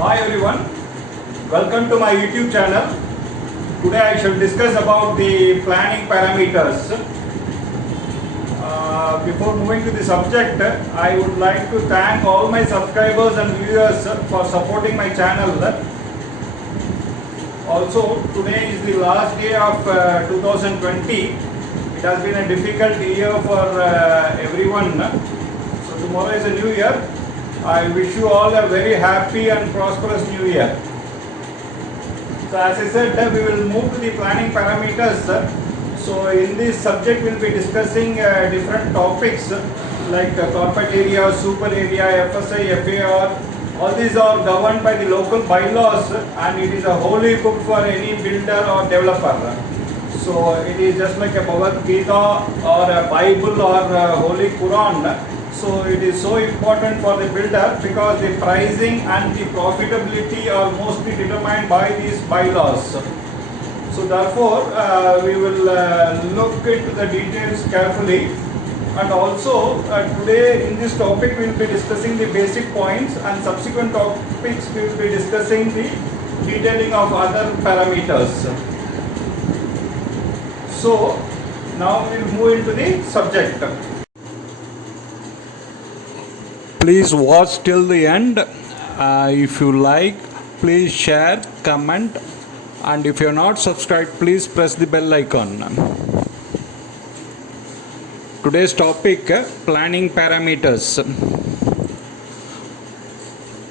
Hi everyone, welcome to my YouTube channel. Today I shall discuss about the planning parameters. Before moving to the subject, I would like to thank all my subscribers and viewers for supporting my channel. Also, today is the last day of 2020. It has been a difficult year for everyone. So tomorrow is a new year. I wish you all a very happy and prosperous new year. So as I said, we will move to the planning parameters. So in this subject we will be discussing different topics like corporate area, super area, FSI, FAR. All these are governed by the local bylaws and it is a holy book for any builder or developer. So it is just like a Bhagavad Gita or a Bible or a Holy Quran. So it is so important for the builder because the pricing and the profitability are mostly determined by these bylaws. So therefore we will look into the details carefully, and also today in this topic we will be discussing the basic points, and subsequent topics we will be discussing the detailing of other parameters. So now we will move into the subject. Please watch till the end. If you like, please share, comment, and if you are not subscribed, please press the bell icon. Today's topic, planning parameters.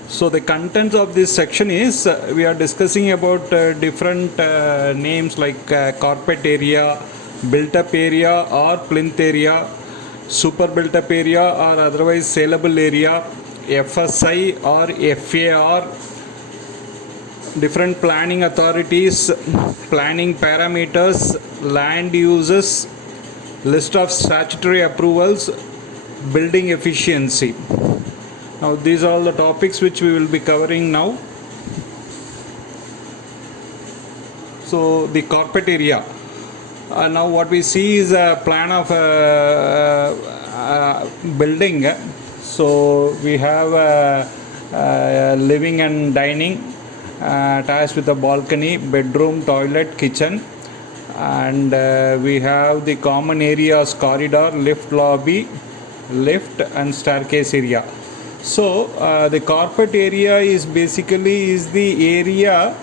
So the contents of this section is we are discussing about different names like carpet area, built up area or plinth area, super built up area or otherwise saleable area, FSI or FAR, different planning authorities, planning parameters, land uses, list of statutory approvals, building efficiency. Now these are all the topics which we will be covering now. So the carpet area. Now what we see is a plan of a building. So we have living and dining attached with a balcony, bedroom, toilet, kitchen, and we have the common areas, corridor, lift lobby, lift and staircase area. So the carpet area is basically the area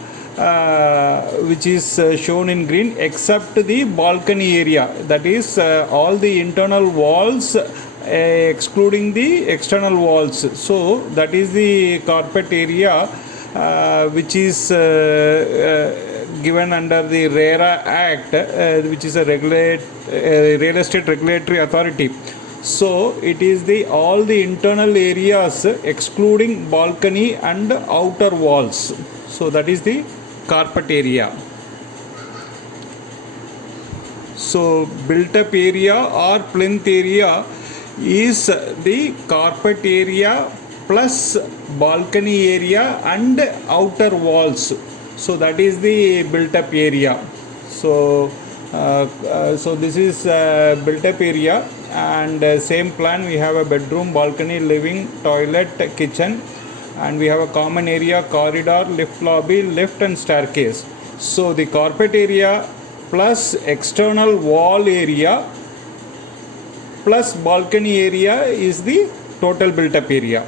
which is shown in green except the balcony area, that is all the internal walls excluding the external walls. So that is the carpet area which is given under the RERA Act, which is a real estate regulatory authority. So it is all the internal areas excluding balcony and outer walls. So that is the carpet area. So built up area or plinth area is the carpet area plus balcony area and outer walls. So that is the built up area. So this is built up area, and same plan we have a bedroom, balcony, living, toilet, kitchen, and we have a common area, corridor, lift lobby, lift and staircase. So the carpet area plus external wall area plus balcony area is the total built up area.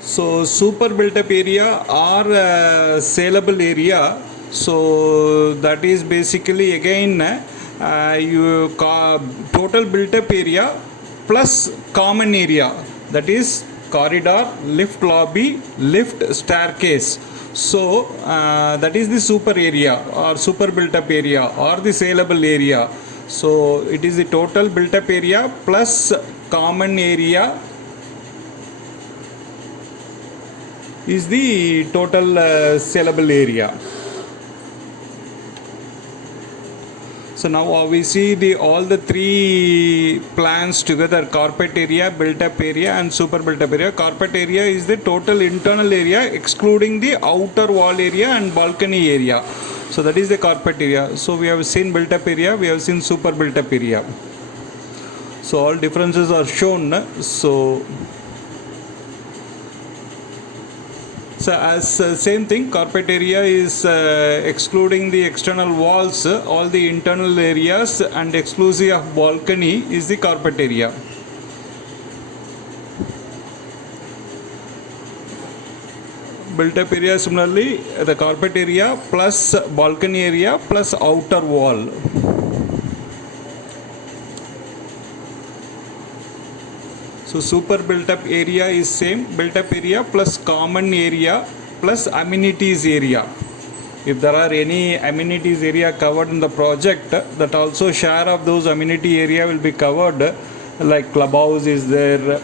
So super built up area or saleable area, so that is basically again total built up area plus common area, that is corridor, lift lobby, lift, staircase. So that is the super area or super built up area or the saleable area. So it is the total built up area plus common area is the total saleable area. So now we see all the three plans together: carpet area, built up area and super built up area. Carpet area is the total internal area excluding the outer wall area and balcony area. So that is the carpet area. So we have seen built up area, we have seen super built up area. So all differences are shown. So So as same thing, carpet area is excluding the external walls, all the internal areas, and exclusive of balcony is the carpet area. Built up area, similarly the carpet area plus balcony area plus outer wall. So super built up area is same, built up area plus common area plus amenities area. If there are any amenities area covered in the project, that also share of those amenity area will be covered, like clubhouse is there,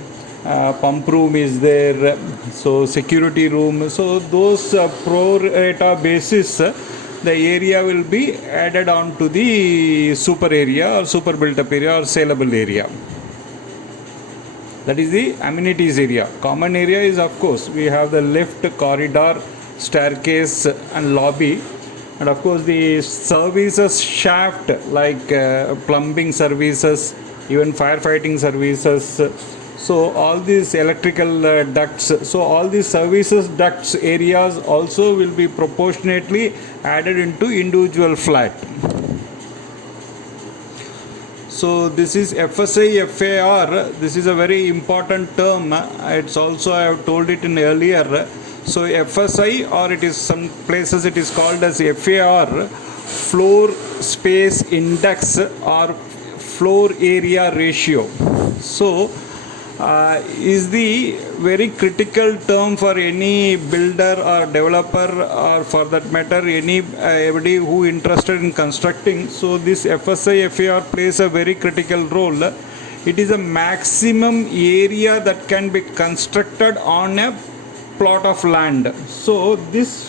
pump room is there, so security room. So those pro rata basis, the area will be added on to the super area or super built up area or saleable area. That is the amenities area. Common area is, of course, we have the lift, corridor, staircase and lobby, and of course the services shaft like plumbing services, even firefighting services. So all these electrical ducts, so all these services ducts areas also will be proportionately added into individual flat. So this is FSI FAR. This is a very important term. It's also, I have told it in earlier. So FSI, or it is some places it is called as FAR, floor space index or floor area ratio. So is the very critical term for any builder or developer, or for that matter anybody who interested in constructing. So this FSI FAR plays a very critical role. It is a maximum area that can be constructed on a plot of land. So this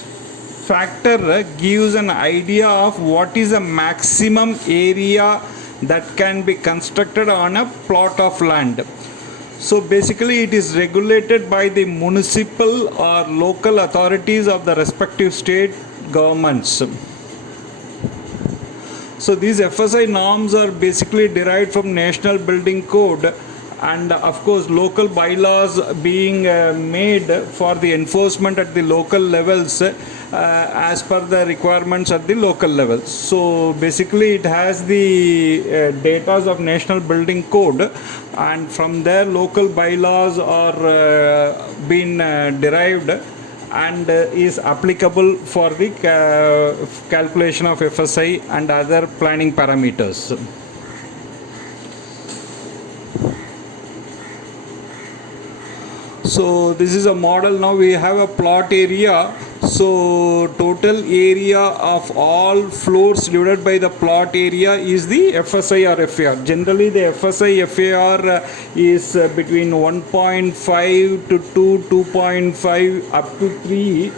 factor gives an idea of what is a maximum area that can be constructed on a plot of land. So basically it is regulated by the municipal or local authorities of the respective state governments. So these FSI norms are basically derived from National Building Code, and of course local bylaws being made for the enforcement at the local levels as per the requirements at the local level. So basically it has the data of National Building Code, and from there local bylaws are being derived and is applicable for the calculation of FSI and other planning parameters. So this is a model. Now we have a plot area. So total area of all floors divided by the plot area is the FSI or FAR. Generally the FSI FAR is between 1.5 to 2, 2.5 up to 3.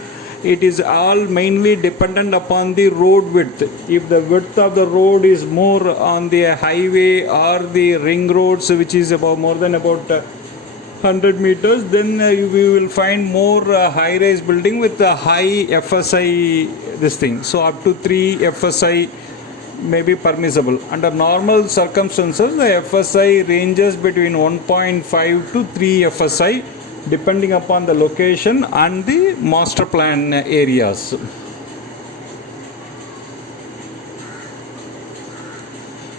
It is all mainly dependent upon the road width. If the width of the road is more on the highway or the ring roads, which is about more than about 100 meters, then we will find more high-rise building with a high FSI this thing. So up to 3 FSI may be permissible. Under normal circumstances, the FSI ranges between 1.5 to 3 FSI depending upon the location and the master plan areas.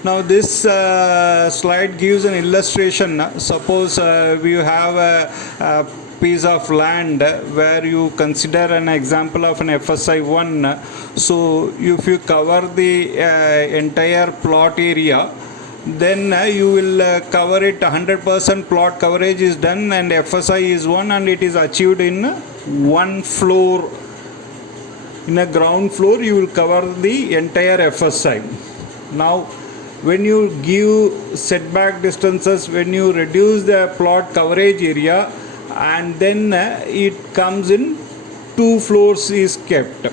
Now this slide gives an illustration. Suppose we have a piece of land where you consider an example of an FSI 1. So if you cover the entire plot area, then you will cover it 100% plot coverage is done, and FSI is 1, and it is achieved in one floor. In a ground floor you will cover the entire FSI. Now when you give setback distances, when you reduce the plot coverage area, and then it comes in 2 floors is kept.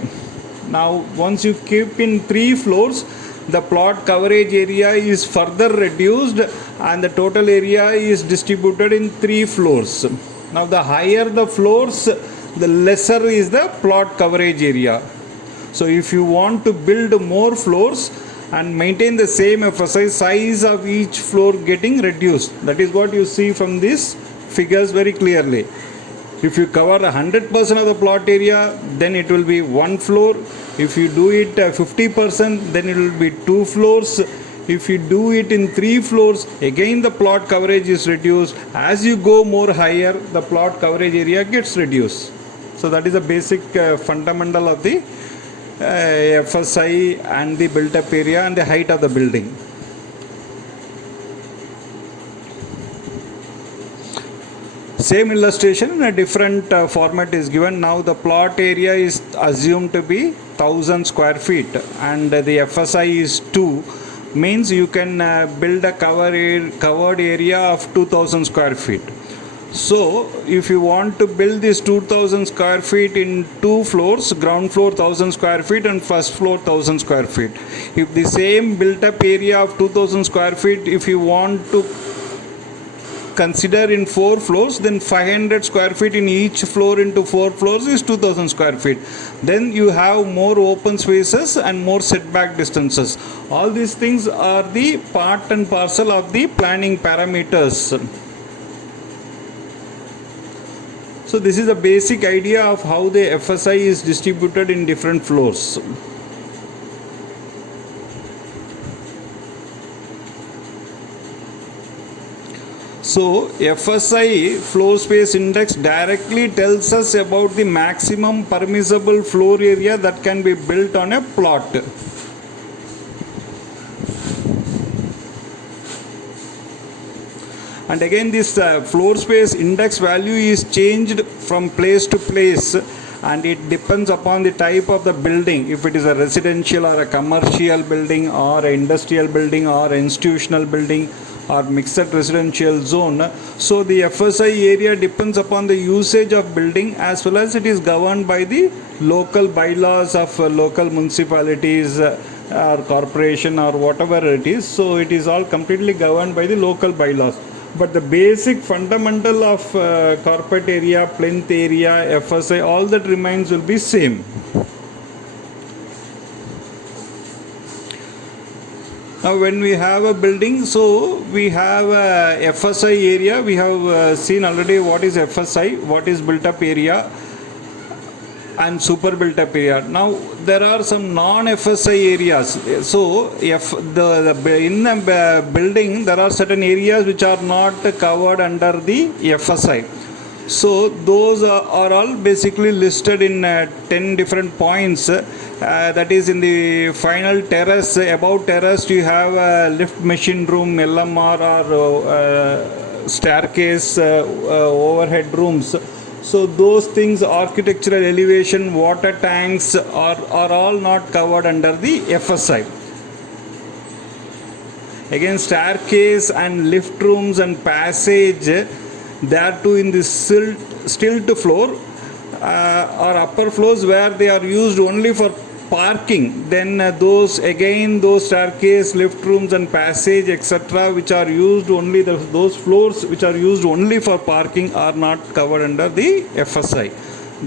Now once you keep in 3 floors, the plot coverage area is further reduced and the total area is distributed in 3 floors. Now the higher the floors, the lesser is the plot coverage area. So if you want to build more floors and maintain the same FSI, size of each floor getting reduced. That is what you see from these figures very clearly. If you cover 100% of the plot area, then it will be one floor. If you do it 50%, then it will be two floors. If you do it in 3 floors, again the plot coverage is reduced. As you go more higher, the plot coverage area gets reduced. So that is the basic fundamental of the FSI and the built up area and the height of the building. Same illustration in a different format is given. Now the plot area is assumed to be 1000 square feet and the FSI is 2, means you can build a covered area of 2000 square feet. So if you want to build this 2000 square feet in 2 floors, ground floor 1000 square feet and first floor 1000 square feet. If the same built up area of 2000 square feet, if you want to consider in 4 floors, then 500 square feet in each floor into 4 floors is 2000 square feet. Then you have more open spaces and more setback distances. All these things are the part and parcel of the planning parameters. So this is a basic idea of how the FSI is distributed in different floors. So FSI, floor space index, directly tells us about the maximum permissible floor area that can be built on a plot. And again, this floor space index value is changed from place to place, and it depends upon the type of the building. If it is a residential or a commercial building or an industrial building or an institutional building or mixed residential zone. So the FSI area depends upon the usage of building, as well as it is governed by the local bylaws of local municipalities or corporation or whatever it is. So it is all completely governed by the local bylaws. But the basic fundamental of carpet area, plinth area, FSI, all that remains will be same. Now when we have a building, so we have a FSI area. We have seen already what is FSI, what is built up area and super built up area. Now there are some non-FSI areas. So if in a building there are certain areas which are not covered under the FSI. So those are all basically listed in 10 different points. That is in the final terrace. Above terrace you have a lift machine room, LMR or staircase, overhead rooms. So those things, architectural elevation, water tanks are all not covered under the FSI. Again, staircase and lift rooms and passage, there too in the stilt floor or upper floors where they are used only for parking, then those staircase, lift rooms and passage, etc., which are used only, those floors which are used only for parking are not covered under the FSI.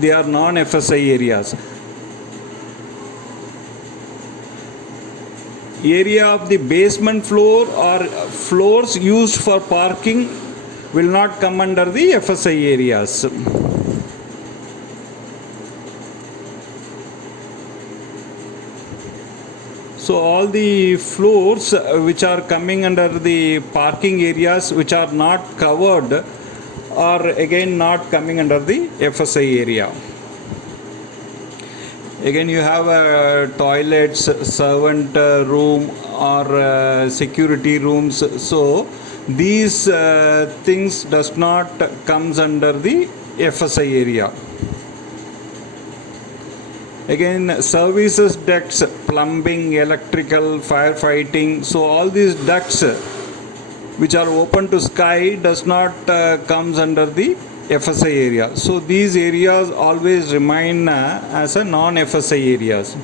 They are non-FSI areas. Area of the basement floor or floors used for parking will not come under the FSI areas. So all the floors which are coming under the parking areas which are not covered are again not coming under the FSI area. Again, you have toilets, servant room or security rooms. So these things does not comes under the FSI area. Again, services ducts, plumbing, electrical, firefighting. So all these ducts which are open to sky does not comes under the FSI area. So these areas always remain as a non-FSI areas.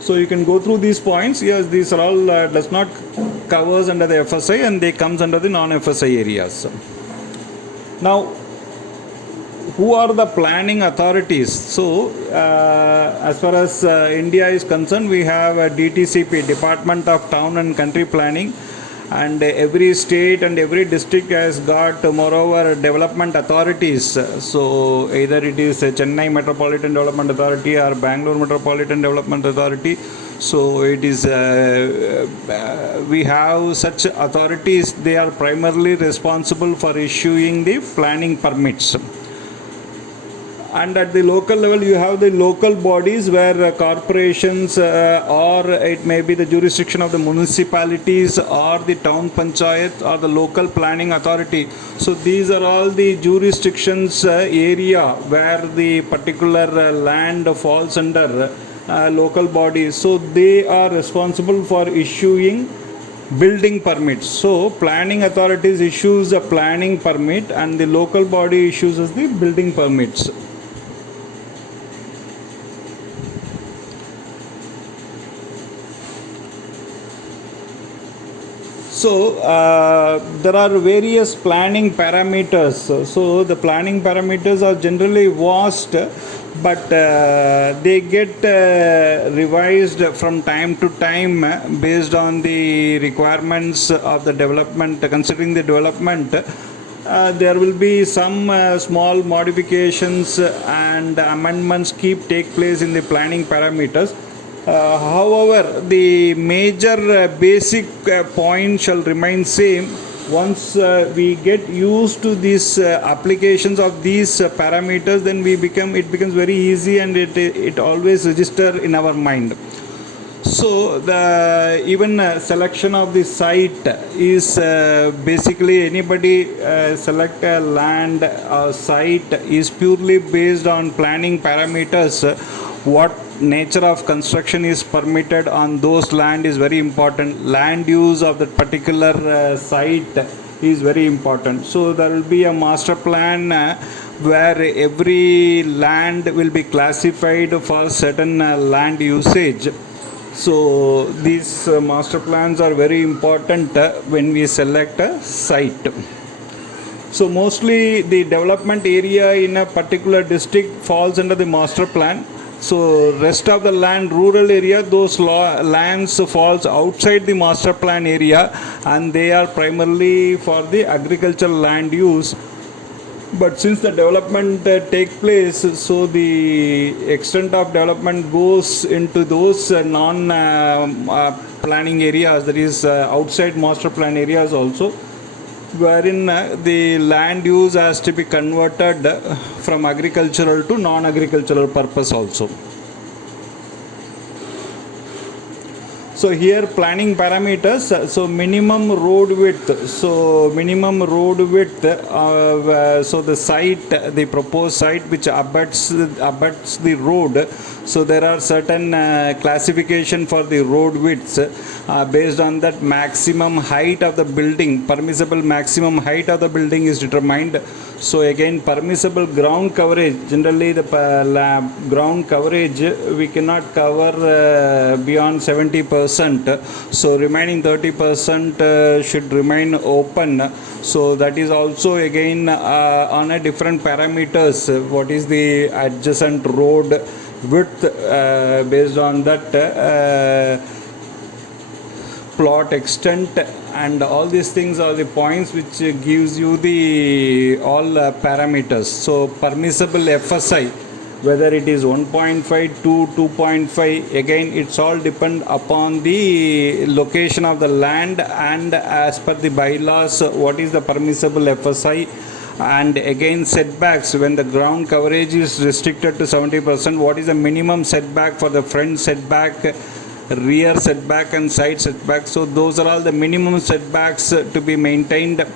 So you can go through these points. Yes, these are all does not covers under the FSI and they comes under the non-FSI areas. Now, who are the planning authorities? So as far as India is concerned, we have a DTCP, Department of Town and Country Planning, and every state and every district has got moreover development authorities. So either it is Chennai Metropolitan Development Authority or Bangalore Metropolitan Development Authority. So it is we have such authorities. They are primarily responsible for issuing the planning permits. And at the local level, you have the local bodies where corporations or it may be the jurisdiction of the municipalities or the town panchayat or the local planning authority. So these are all the jurisdictions area where the particular land falls under local bodies. So they are responsible for issuing building permits. So planning authorities issues a planning permit and the local body issues as the building permits. So there are various planning parameters. So the planning parameters are generally vast, but they get revised from time to time based on the requirements of the development. Considering the development, there will be some small modifications and amendments take place in the planning parameters. However, the major basic point shall remain same. Once we get used to these applications of these parameters, then it becomes very easy and it always register in our mind. So the even selection of the site is basically anybody select a land site is purely based on planning parameters. What nature of construction is permitted on those land is very important. Land use of that particular site is very important. So there will be a master plan where every land will be classified for certain land usage. So these master plans are very important when we select a site. So mostly the development area in a particular district falls under the master plan. So rest of the land, rural area, those lands falls outside the master plan area and they are primarily for the agricultural land use. But since the development take place, so the extent of development goes into those planning areas, that is outside master plan areas also, wherein the land use has to be converted from agricultural to non-agricultural purpose also. So here planning parameters, so minimum road width. So minimum road width, so the site, the proposed site which abuts the road. So there are certain classification for the road widths. Based on that, maximum height of the building, permissible maximum height of the building is determined. So again, permissible ground coverage, generally the ground coverage we cannot cover beyond 70%. So remaining 30% should remain open. So that is also again on a different parameters. What is the adjacent road width, based on that plot extent, and all these things are the points which gives you the all parameters. So permissible FSI, whether it is 1.5 to 2.5, again it's all depend upon the location of the land and as per the bylaws what is the permissible FSI. And again setbacks, when the ground coverage is restricted to 70%, what is the minimum setback for the front setback, rear setback and side setback. So those are all the minimum setbacks to be maintained,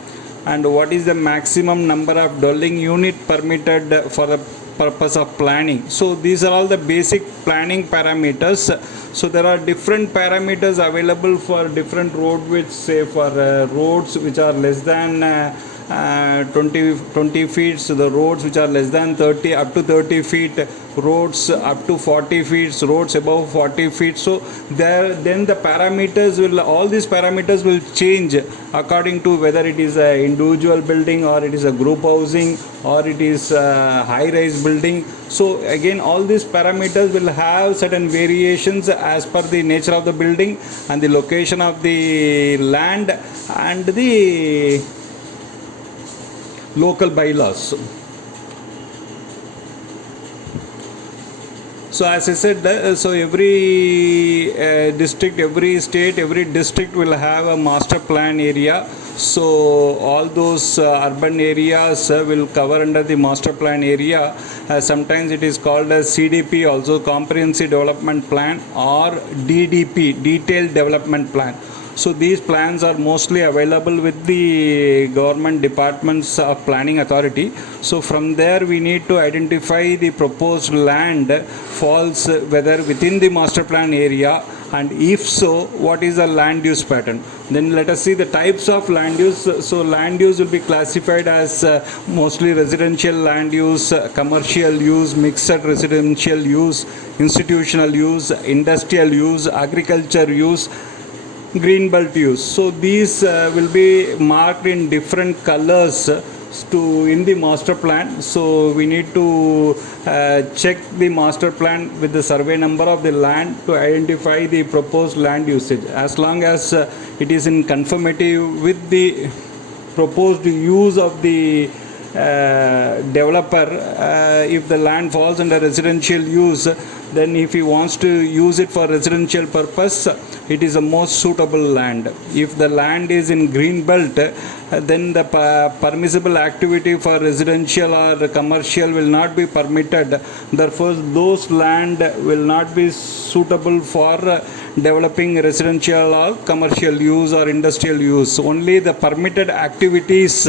and what is the maximum number of dwelling unit permitted for the purpose of planning. So these are all the basic planning parameters. So there are different parameters available for different road widths, say for roads which are less than 20 feet, so the roads which are less than 30 up to 30 feet, roads up to 40 feet, roads above 40 feet. So then the parameters will, all these parameters will change according to whether it is a individual building or it is a group housing or it is a high-rise building. So again, all these parameters will have certain variations as per the nature of the building and the location of the land and the local bylaws. So as I said, so every district, every state, every district will have a master plan area. So all those urban areas will cover under the master plan area. Sometimes it is called as CDP, also Comprehensive Development Plan, or DDP, Detailed Development Plan. So these plans are mostly available with the government departments of planning authority. So from there we need to identify the proposed land falls whether within the master plan area, and if so, what is the land use pattern. Then let us see the types of land use. So land use will be classified as mostly residential land use, commercial use, mixed residential use, institutional use, industrial use, agriculture use, green belt use. So these will be marked in different colors in the master plan. So we need to check the master plan with the survey number of the land to identify the proposed land usage. As long as it is in conformity with the proposed use of the developer, if the land falls under residential use, then if he wants to use it for residential purpose, it is the most suitable land. If the land is in green belt, then the permissible activity for residential or commercial will not be permitted. Therefore, those land will not be suitable for developing residential or commercial use or industrial use. Only the permitted activities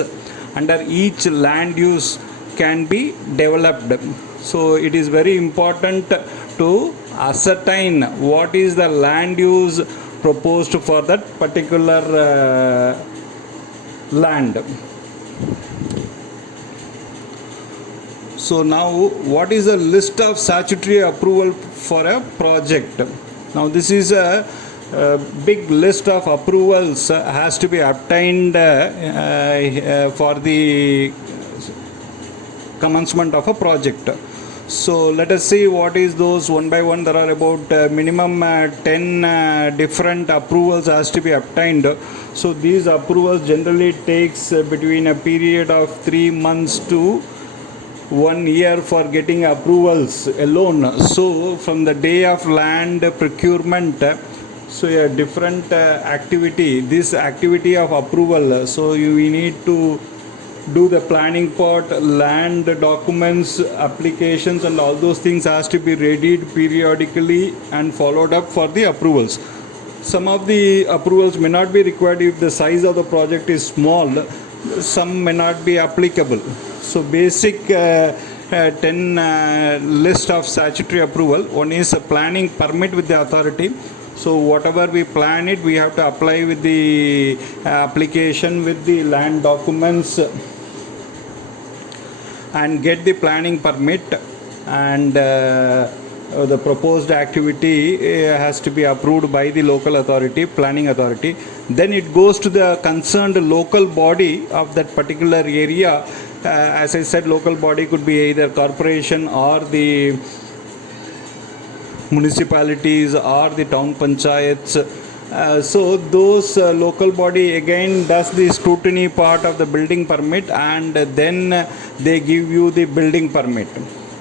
under each land use can be developed. So it is very important to ascertain what is the land use proposed for that particular land. So now, what is the list of statutory approval for a project? Now this is a big list of approvals has to be obtained for the commencement of a project. So let us see what is those one by one. There are about minimum 10 different approvals has to be obtained. So these approvals generally takes between a period of 3 months to 1 year for getting approvals alone. So from the day of land procurement, so a different activity, this activity of approval, so we need to do the planning part, land documents, applications, and all those things has to be readied periodically and followed up for the approvals. Some of the approvals may not be required if the size of the project is small. Some may not be applicable. So basic 10 list of statutory approval. One is a planning permit with the authority. So whatever we plan it, we have to apply with the application with the land documents and get the planning permit, and the proposed activity has to be approved by the local authority, planning authority. Then it goes to the concerned local body of that particular area. As I said, local body could be either corporation or the municipalities or the town panchayats. So those local body again does the scrutiny part of the building permit, and then they give you the building permit.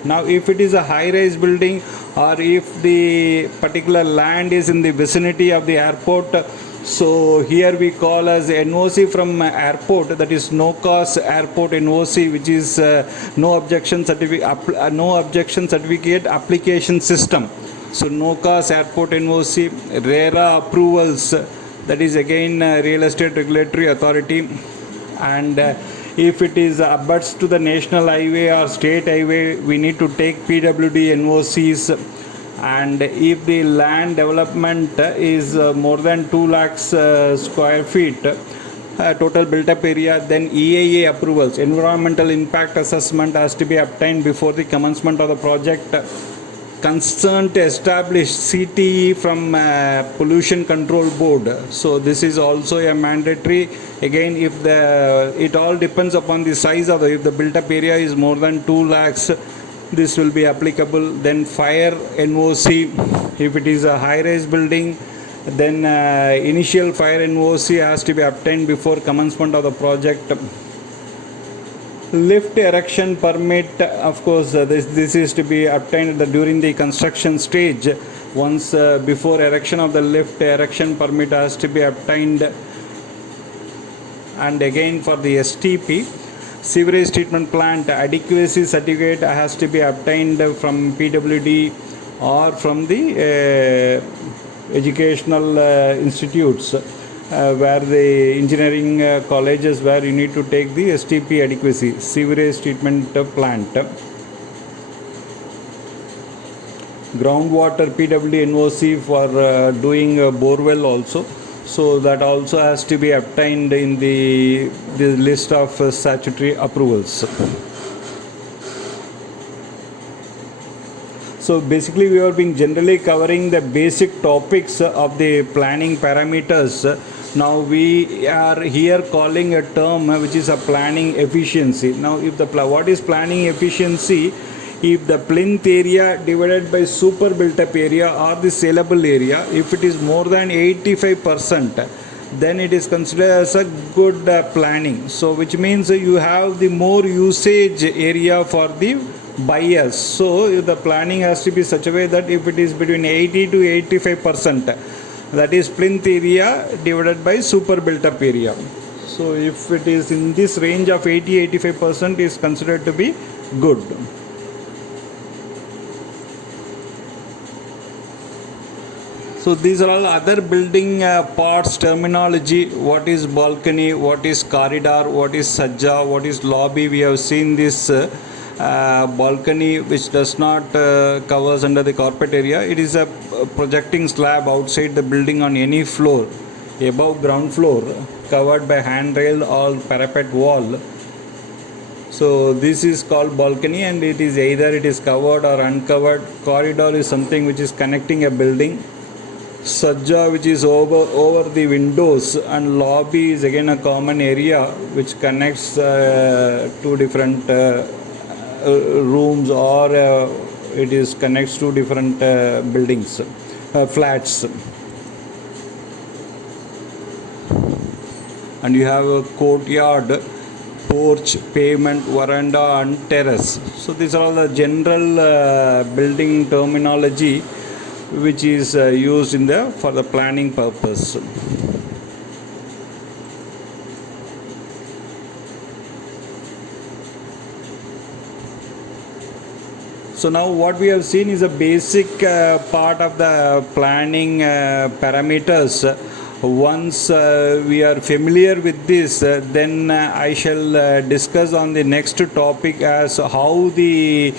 Now if it is a high-rise building, or if the particular land is in the vicinity of the airport, so here we call as NOC from airport, that is no cause airport NOC, which is no objection certificate application system. So no cause airport NOC, RERA approvals, that is again Real Estate Regulatory Authority. And if it is abuts to the national highway or state highway, we need to take PWD NOCs. And if the land development is more than 2 lakhs square feet total built up area, then EIA approvals, environmental impact assessment, has to be obtained before the commencement of the project. Concerned to establish CTE from Pollution Control Board. So this is also a mandatory. Again, if it all depends upon the size of if the built up area is more than 2 lakhs, this will be applicable. Then fire NOC, if it is a high rise building, Then initial fire NOC has to be obtained before commencement of the project. Lift erection permit, of course, this is to be obtained during the construction stage. Once before erection of the lift, erection permit has to be obtained. And again for the STP, sewerage treatment plant adequacy certificate has to be obtained from PWD or from the educational institutes where the engineering colleges where you need to take the STP adequacy, sewerage treatment plant. Groundwater PWD NOC for doing borewell also. So that also has to be obtained in the list of statutory approvals. So basically we have been generally covering the basic topics of the planning parameters. Now we are here calling a term which is a planning efficiency. Now if what is planning efficiency? If the plinth area divided by super built up area or the saleable area, if it is more than 85%, then it is considered as a good planning. So which means you have the more usage area for the buyers. So the planning has to be such a way that if it is between 80 to 85%, that is plinth area divided by super built up area. So if it is in this range of 80-85% is considered to be good. So these are all other building parts terminology. What is balcony, what is corridor, what is sajja, what is lobby. We have seen this balcony which does not covers under the carpet area. It is a projecting slab outside the building on any floor above ground floor covered by handrail or parapet wall. So this is called balcony, and it is either it is covered or uncovered. Corridor is something which is connecting a building. Sajja, which is over the windows, and lobby is again a common area which connects two different rooms, or it is connects to different buildings, flats. And you have a courtyard, porch, pavement, veranda, and terrace. So these are all the general building terminology which is used for the planning purpose. So now what we have seen is a basic part of the planning parameters. Once we are familiar with this, then I shall discuss on the next topic as how these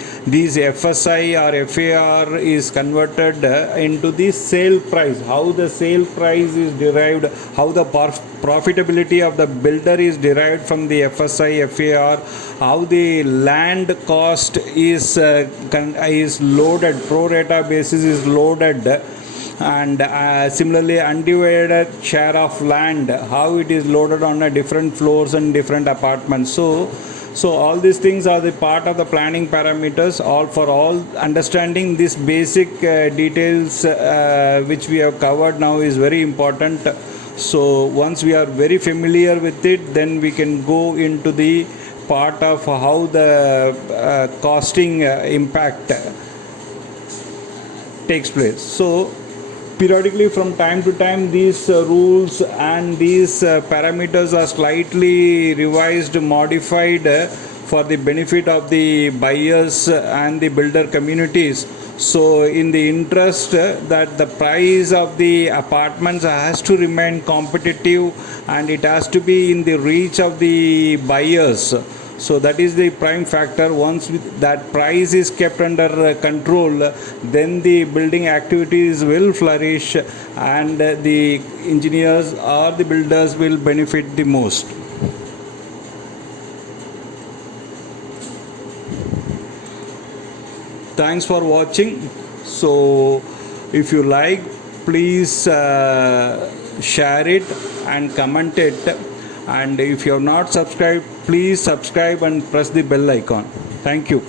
FSI or FAR is converted into the sale price, how the sale price is derived, how the profitability of the builder is derived from the FSI FAR, how the land cost is loaded, pro rata basis is loaded, and similarly undivided share of land, how it is loaded on different floors and different apartments. So all these things are the part of the planning parameters. All understanding these basic details which we have covered now is very important. So once we are very familiar with it, then we can go into the part of how the costing impact takes place. So periodically from time to time these rules and these parameters are slightly revised, modified for the benefit of the buyers and the builder communities. So in the interest that the price of the apartments has to remain competitive and it has to be in the reach of the buyers. So that is the prime factor. Once that price is kept under control, then the building activities will flourish and the engineers or the builders will benefit the most. Thanks for watching. So if you like, please share it and comment it. And if you have not subscribed, please subscribe and press the bell icon. Thank you.